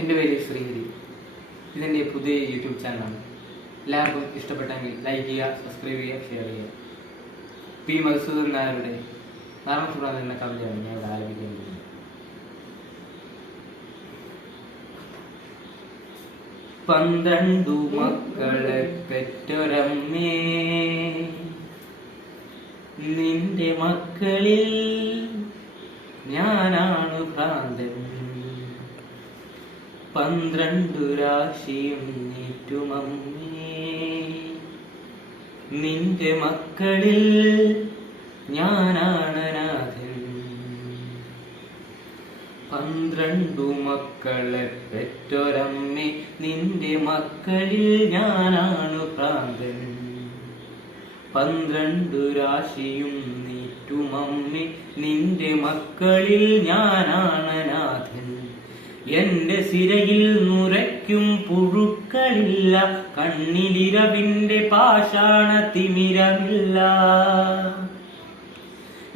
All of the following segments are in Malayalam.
എന്റെ പേര് ശ്രീഹരി. ഇതെന്റെ പുതിയ യൂട്യൂബ് ചാനലാണ്. എല്ലാവർക്കും ഇഷ്ടപ്പെട്ടെങ്കിൽ ലൈക്ക് ചെയ്യുക സബ്സ്ക്രൈബ് ചെയ്യുക ഷെയർ ചെയ്യുക. പി മധുസൂദൻ നായരുടെ നാരായണ എന്ന കവിതയാണ് ഞാൻ ഇവിടെ ആലപിക്കാൻ പോകുന്നത് പന്ത്രണ്ടു മക്കളെ പെറ്റൊരമ്മേ നിന്റെ മക്കളിൽ ഞാനാണ് ഭ്രാന്തൻ. പന്ത്രണ്ടു രാശിയും നീറ്റുമമ്മേ. നിന്റെ മക്കളിൽ ഞാനാണ് നാഥൻ. പന്ത്രണ്ടു മക്കളെ പെറ്റൊരമ്മേ നിന്റെ മക്കളിൽ ഞാനാണ് പ്രാന്തൻ പന്ത്രണ്ടു രാശിയും നീറ്റുമമ്മി നിന്റെ മക്കളിൽ ഞാനാണ് നാഥൻ. എന്റെ സിരയിൽ നുരയ്ക്കും പുഴുക്കളില്ല കണ്ണിലിരവിന്റെ പാഷാണ തിമിരമില്ല.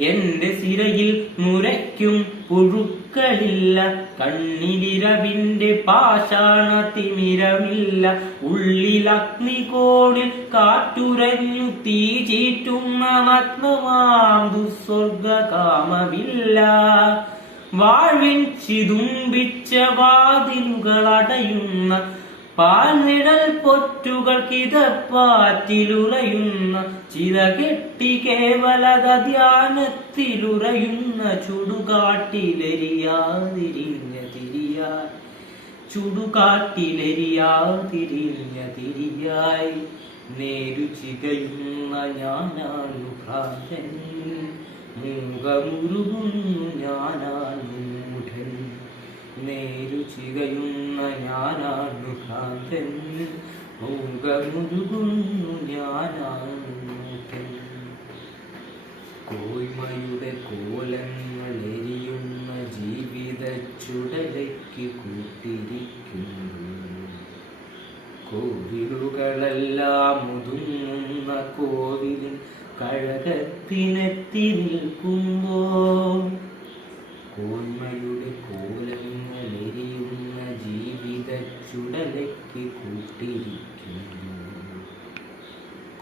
എന്റെ സിരയിൽ നുരയ്ക്കും പുഴുക്കളില്ല കണ്ണിലിരവിന്റെ പാഷാണ തിമിരമില്ല. ഉള്ളിൽ അഗ്നികോണിൽ കാറ്റുരഞ്ഞു തീ ചീറ്റുന്ന നഗ്നമാം ദുസ്വർഗ കാമമില്ല വാഴ്വിൻ ചിതുമ്പിച്ച വാതിലുകൾ അടയുന്ന പാൽനിഴൽ പൊറ്റുകൾ കിതപ്പാറ്റിലുറയുന്ന ചിതകെട്ടി കേവലത ധ്യാനത്തിലുറയുന്ന ചുടുകാട്ടിലെരിയാതിരിഞ്ഞ തിരിയാ ചുടുകാട്ടിലെരിയാതിരിഞ്ഞ തിരിയായി നേരു ചികയുന്ന ഞാനാണു ഭ്രാന്തൻ. മൂകമുരുകുന്നു ഞാനാണു മൂഢൻ നേരു ചികയുന്ന ഞാനാണു കാന്തൻ മുഖമുരുകുന്നു ഞാനാണു മൂഢൻ. കോയ്മയുടെ കോലങ്ങൾ എരിയുന്ന ജീവിത ചുടലയ്ക്ക് കൂട്ടിരിക്കുന്നു. കോവിലുകളെല്ലാം മുതുങ്ങുന്ന കോവിലിൻ കഴകത്തിനെത്തി നിൽക്കുമ്പോൾ കോന്മയുടെ കോലങ്ങൾ എരിയുന്ന ജീവിത ചുടലയ്ക്ക് കൂട്ടിരിക്കുന്നു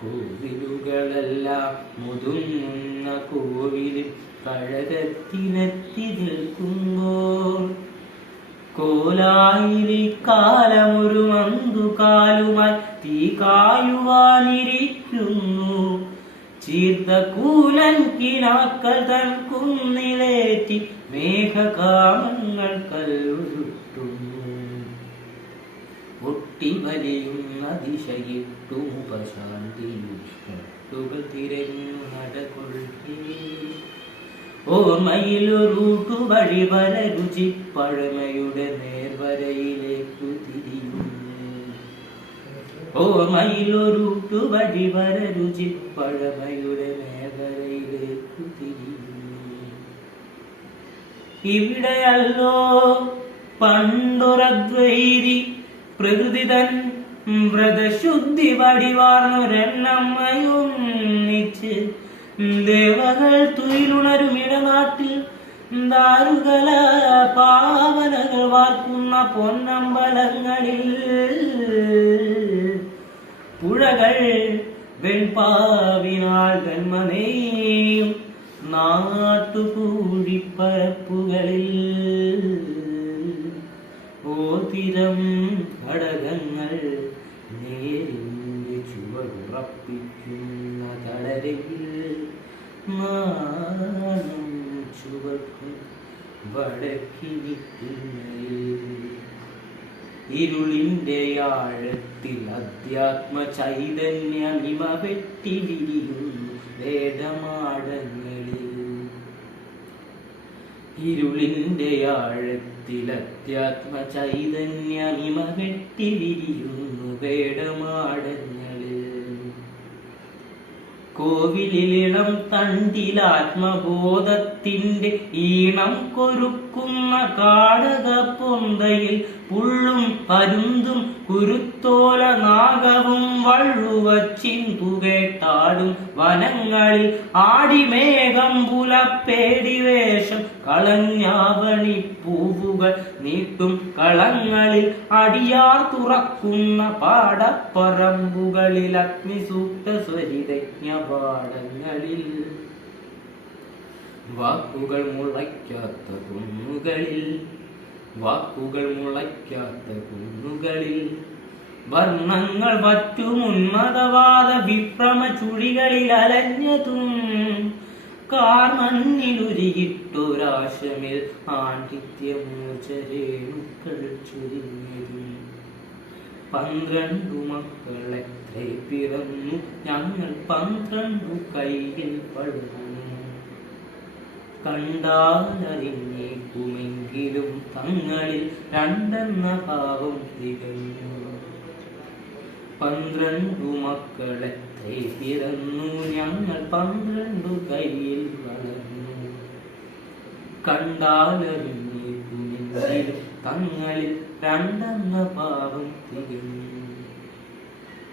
കോവിലുകളെല്ലാം മുതുങ്ങുന്ന കോവിലിൽ കഴകത്തിനെത്തി നിൽക്കുമ്പോൾ കോലായിരി കാലമൊരു മന്തുകാലുമായി തീ കായുവാനിരിക്കുന്നു. ചീർത്ത കൂലൻ കിനാക്കൾ തൻ കുന്നിലേറ്റി മേഘകാമങ്ങൾ കല്ലുരുട്ടുന്നു ഒട്ടി വലിയുന്ന ദിശയിട്ടുപശാന്തികൾ തിരഞ്ഞു നടകൊള്ളേ ഓർമ്മയിലൊരൂട്ടു വഴി വര രുചി പഴമയുടെ ഓർമ്മയിലൊരൂട്ടു വഴി വരരുചി പഴമയുടെ മേഖലയിലേക്ക് ഇവിടെയല്ലോ പണ്ടുറദ്വൈരി പ്രകൃതി തൻ വ്രതശുദ്ധി വടിവാർന്നൊരെണ്ണമ്മയൊന്നിച്ച് ദേവകൾ തുയിലുണരും ഇടനാട്ടിൽ ദാരുകല പാവനകൾ വാർക്കുന്ന പൊന്നമ്പലങ്ങളിൽ പുഴകൾ വെൺപാവിനാൾ ഗന്മനെയും നാട്ടുകൂഴിപ്പരപ്പുകളിൽ ഓതിരം ഘടകങ്ങൾ നേരിന്റെ ചുവടുറപ്പിക്കുന്ന തളരിൽ മാനം ചുവടും വടക്കിനിക്കുന്നയിൽ ഇരുളിന്റെ ആഴത്തിൽ അധ്യാത്മ ചൈതന്യമിമ വെട്ടി വിരിയുന്നു വേദമാടങ്ങളിൽ. ഇരുളിന്റെ ആഴത്തിൽ അധ്യാത്മ ചൈതന്യമിമ വെട്ടി വിരിയുന്നു വേടമാടങ്ങളിൽ കോവിലിളിളം തണ്ടിലാത്മബോധത്തിന്റെ ഈണം കൊരുക്കുന്ന കാടക പൊന്തയിൽ പുള്ളും പരുന്തും കുരുത്തോല നാഗവും വള്ളുവച്ചിൻ പുകേട്ടാടും വനങ്ങളിൽ ആടിമേഘം പുലപ്പേടി വേഷം കളഞ്ഞാവണി പൂവുകൾ നീട്ടും കളങ്ങളിൽ അടിയാർ തുറക്കുന്ന പാടപ്പറമ്പുകളിൽ അഗ്നിസൂക്ത സ്വരിതജ്ഞ പാടങ്ങളിൽ. വാക്കുകൾ മുളയ്ക്കാത്ത കുന്നുകളിൽ വാക്കുകൾ മുളയ്ക്കാത്ത കുന്നുകളിൽ. വർണങ്ങൾ മറ്റു ഉന്മതവാദ വിപ്രമ ചുഴികളിൽ അലഞ്ഞതും കാർമണ്ണിലുരുകിട്ടൊരാശമിൽ ആണ്ടിത്യമൂചരേണുക്കൾ ചുരുങ്ങിയതും പന്ത്രണ്ടു മക്കളെത്രേ പിറന്നു. ഞങ്ങൾ പന്ത്രണ്ടു കൈയിൽ പഴുന്നു കണ്ടാലറിഞ്ഞേക്കുമെങ്കിലും തങ്ങളിൽ രണ്ടെന്ന ഭാവം തികഞ്ഞു. പന്ത്രണ്ടു മക്കളെത്രേ പിറന്നു ഞങ്ങൾ പന്ത്രണ്ടു കയ്യിൽ വളർന്നു. കണ്ടാലറിഞ്ഞേക്കുമെങ്കിലും തങ്ങളിൽ രണ്ടെന്ന ഭാവം തികഞ്ഞു.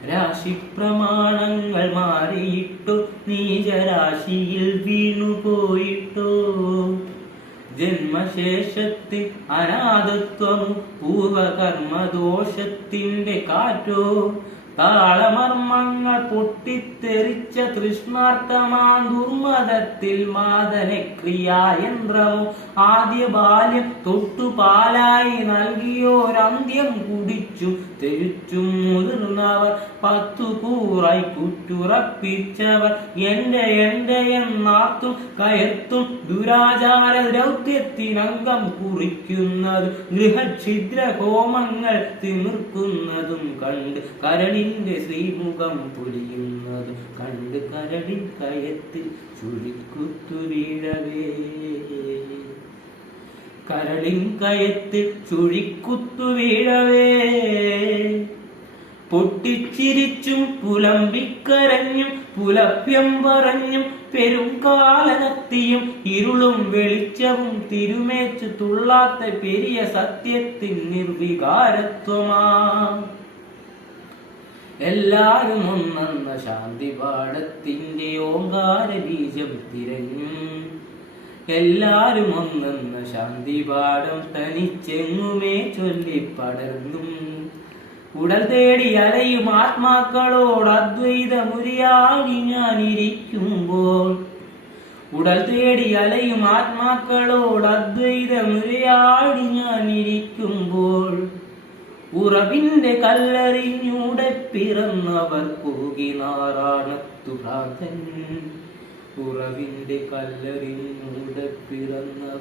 രാശിപ്രമാണങ്ങൾ മാറിയിട്ടു നീചരാശിയിൽ വീണുപോയിട്ടോ. ജന്മശേഷത്തിൽ അനാഥത്വം പൂർവകർമ്മദോഷത്തിന്റെ കാറ്റോ താളമർമ്മങ്ങൾ പൊട്ടിത്തെറിച്ച തൃഷ്ണാർത്ഥമാ ദുർമതത്തിൽ മാതനെ ക്രിയായന്ത്രമോ ആദ്യ ബാല്യം തൊട്ടുപാലായി നൽകിയോരന്ത്യം കുടിച്ചും തെഴിച്ചും മുതിർന്നവർ പത്തു കൂറായി കുറ്റുറപ്പിച്ചവർ. എന്റെ എന്റെ എന്നാത്തും കയർത്തും ദുരാചാര ദൗത്യത്തിനംഗം കുറിക്കുന്നതും. ഗൃഹഛിദ്ര ഹോമങ്ങൾ തിമിർക്കുന്നതും കണ്ട് കരളിന്റെ ശ്രീമുഖം പൊലിയുന്നതും. കണ്ട് കരളിൽ കയത്തിൽ ചുഴിക്കുത്തു കരളിൻ കയത്തിൽ ചുഴിക്കുത്തു വീഴവേ. പൊട്ടിച്ചിരിച്ചും പുലമ്പിക്കരഞ്ഞും പുലഭ്യം പറഞ്ഞും പെരും കാലനത്തിയും ഇരുളും വെളിച്ചവും തിരുമേച്ചു തുള്ളാത്ത പെരിയ സത്യത്തിൻ നിർവികാരത്വമാ. എല്ലാരും ഒന്നെന്ന ശാന്തി പാഠത്തിന്റെ ഓങ്കാര ബീജം തിരഞ്ഞും എല്ലാരും ഒന്നെന്ന ശാന്തി പാഠം തനിച്ചെങ്ങുമേ ചൊല്ലി പടർന്നും. ഉടൽ തേടി അലയും ആത്മാക്കളോട് അദ്വൈതമുരിയാടി ഞാനിരിക്കുമ്പോൾ. ഉടൽ തേടി അലയും ആത്മാക്കളോട് അദ്വൈതമുരിയാടി ഞാനിരിക്കുമ്പോൾ. ഉറവിന്റെ കല്ലറിഞ്ഞൂടെ പിറന്നവർ കൂകി നാറാണത്തു ഭ്രാന്തൻ. ഉറവിന്റെ കല്ലറിൽ മൂടെ പിറന്ന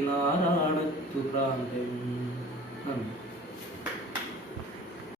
നാറാണത്തു പ്രാന്തൻ. നന്ദി.